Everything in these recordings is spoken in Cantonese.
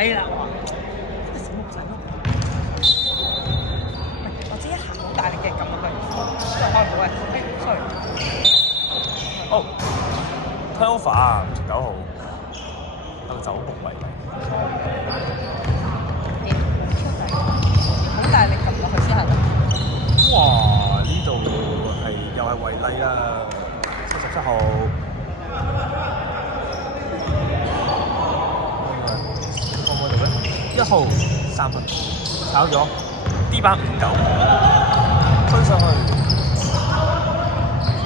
係啦，哇！啲小木仔咯。我知一下好大力嘅撳落去，真係開唔到嘅。sorry。哦 ，Telfa 9號，得走木為例。好大力撳落去先係啦。哇！呢度係又係為例啦，77號。可唔可以到咧？1號3分，炒咗 D 板59，推上去。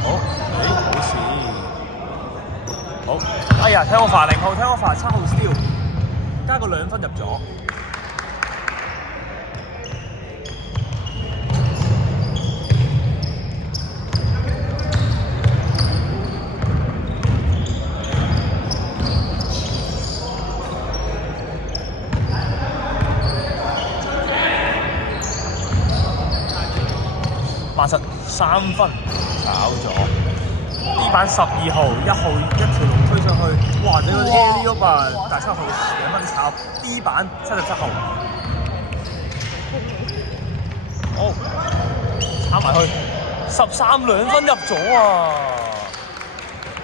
好，好事。好，哎呀 ，Telfa 0號 ，Telfa 7號 Steal， 加個2分入咗。83分炒咗 D 板12號，1號一條龍推上去，哇！你個 A 喐啊，大7號2分炒 D 板77號，好炒埋去13 2分入咗啊！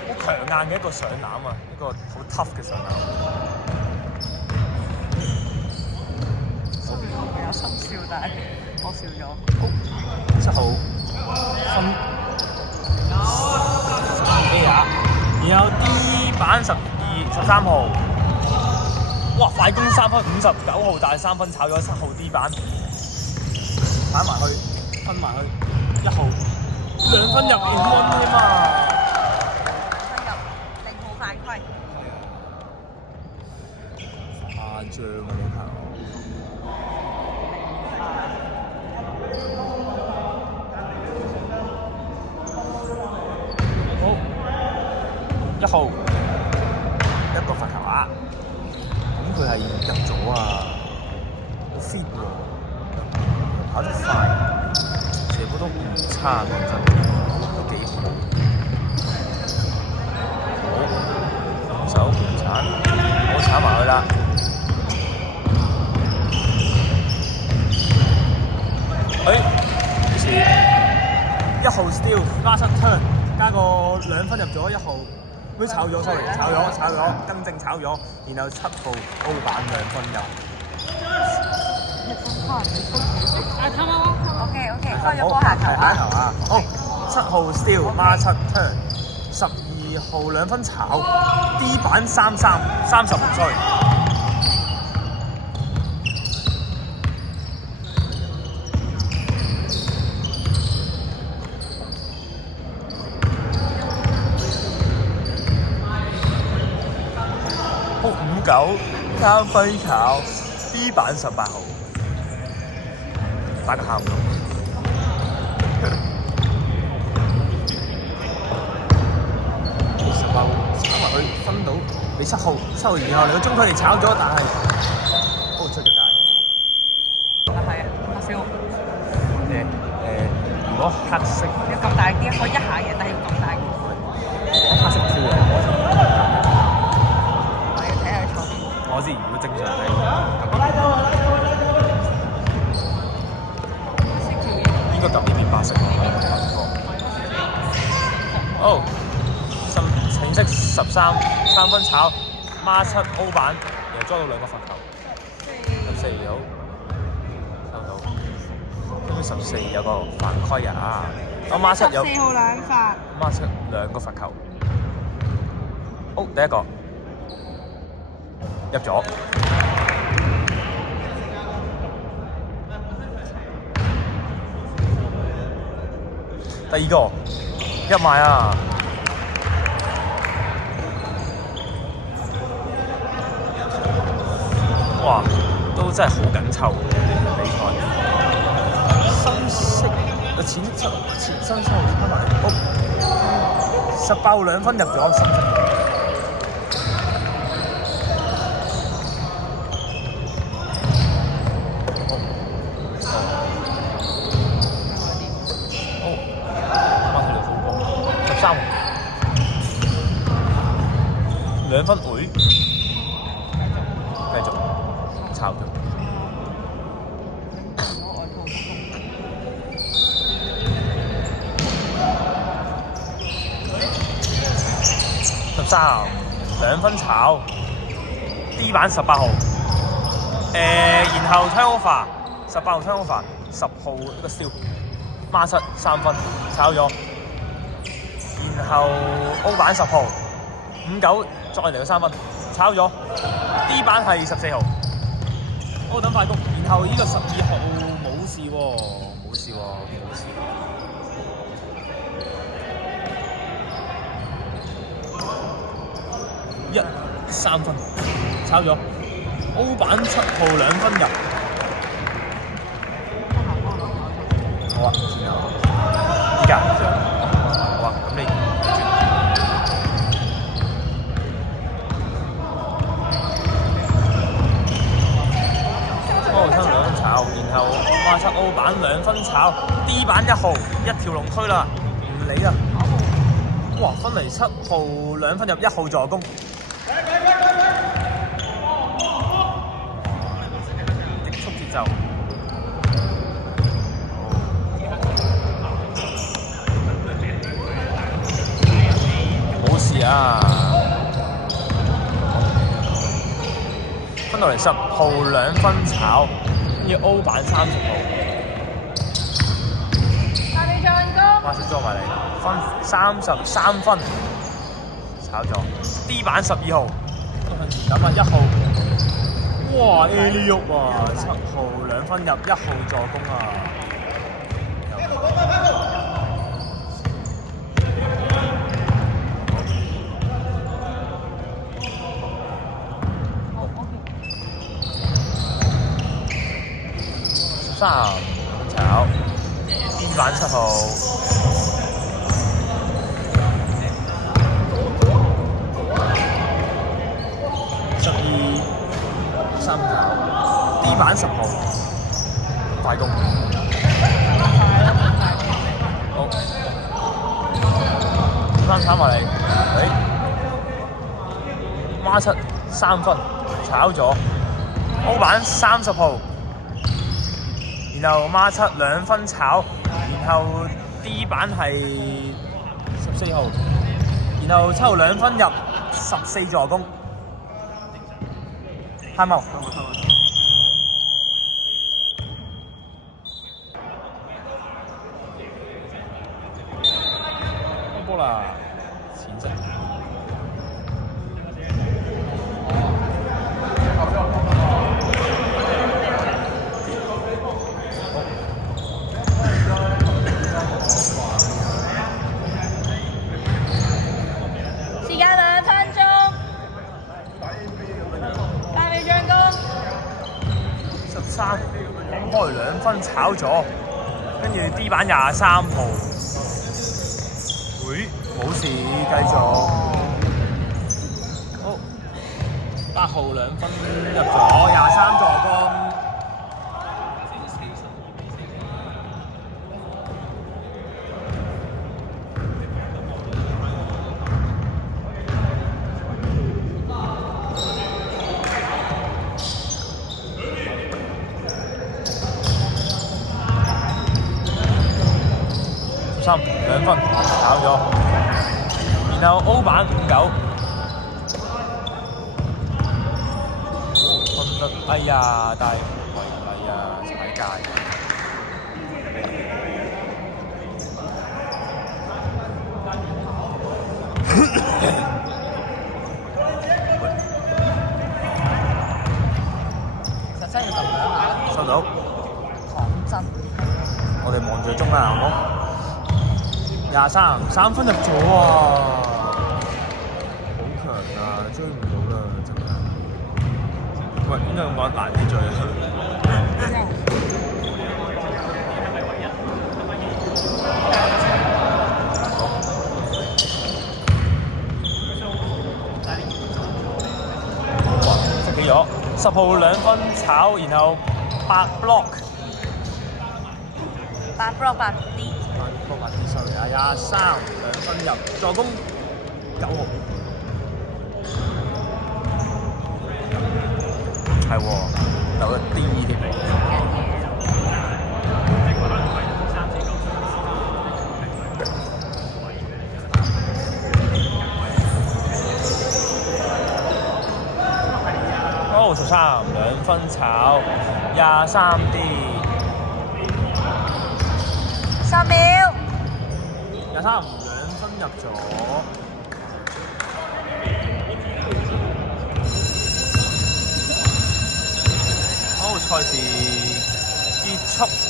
好強硬嘅一個上籃啊，一個好 tough 嘅上籃。我有心笑，但係我笑咗。7號分12啊，然後 D 板13號，哇！快攻3分59號大3分炒咗7號 D 板，擺埋去分埋去1號2分入in one添啊！2分入0號犯規。誇張啊！呢球。1號一個罰球啊！咁佢係入咗啊，好 fit 喎，跑得快，射波都唔差，講真，都幾好。好，防守唔鏟，我鏟埋佢啦。好似1號 steal 87 turn 加個2分入咗1號。佢炒咗 ，sorry， 炒咗，更正炒咗，然後7號歐板2分入。OK， 開咗波下球下球啊！好，7號 steal 87 turn， 12號2分炒 ，D 板30號 sorry。593分炒 D 板18號，打個喊咯。18號炒埋去分到俾7號，然後2個中距離炒咗，但係出咗界。係啊，阿小。如果黑色要咁大啲，可以一下嘅，但係要咁大。黑色跳嘅。我知，如果正常係應該撳呢邊白色。哦，橙色13 3分炒孖7歐板，然後抓到2個罰球。14好，收到。跟住14有個犯規啊！我孖7有。14號2罰。孖72個罰球。好，第一個。入咗，第二個入埋啊！哇，都真係好緊湊呢場比賽。深色嘅淺深色加埋，好，18號2分入咗深色。2分會繼續炒咗。我外套132分炒 D 板18號，然後 turnover 18號 turnover 10號一個 steal 孖7 3分炒咗，然後 O 板10號59再嚟個3分炒咗 D 板係14號 O 等快攻，然後呢個12號冇事喎，冇事喎，冇事。3分炒咗 O 板7號2分入，好啊，然後依家好啊，咁你O 7 2分炒，然後孖7 O 板2分炒 D 板1號一條龍區啦，唔理啦，哇！分離7號2分入1號助攻。就冇事啊！分到嚟10號2分炒，要 O 板30號。馬上裝埋嚟，分33分炒咗 D 板12號，咁啊1號。哇 A 呢喐啊！7號2分入1號助攻啊！13炒 D 板7號12 3炒 D 板10號快攻，好3炒埋嚟，孖7 3分炒咗 O 板30號，然後孖7 2分炒，然後 D 板係14號，然後7號2分入14助攻。time out。開波啦，淺色。時間2分鐘，大尾將功。13開2分炒咗，跟住 D 板23號，會冇事繼續。好，8號2分入咗23助攻。2分炒咗，然後 O 板59，分得哎呀，但係哎呀踩界。實真要咁樣啊！收到。講真，我哋望住鐘啦，好唔好？23分入咗啊！好強啊，追唔到啦，真係。喂，應該咁講難啲追啊！哇，識幾咗？10號2分炒，然後8 block。8 block 8 D。sorry 啊，23 2分入，助攻9號，係喎。留咗 D 添。好，13兩分炒23 D。10秒。23兩分入咗。好，賽事結束。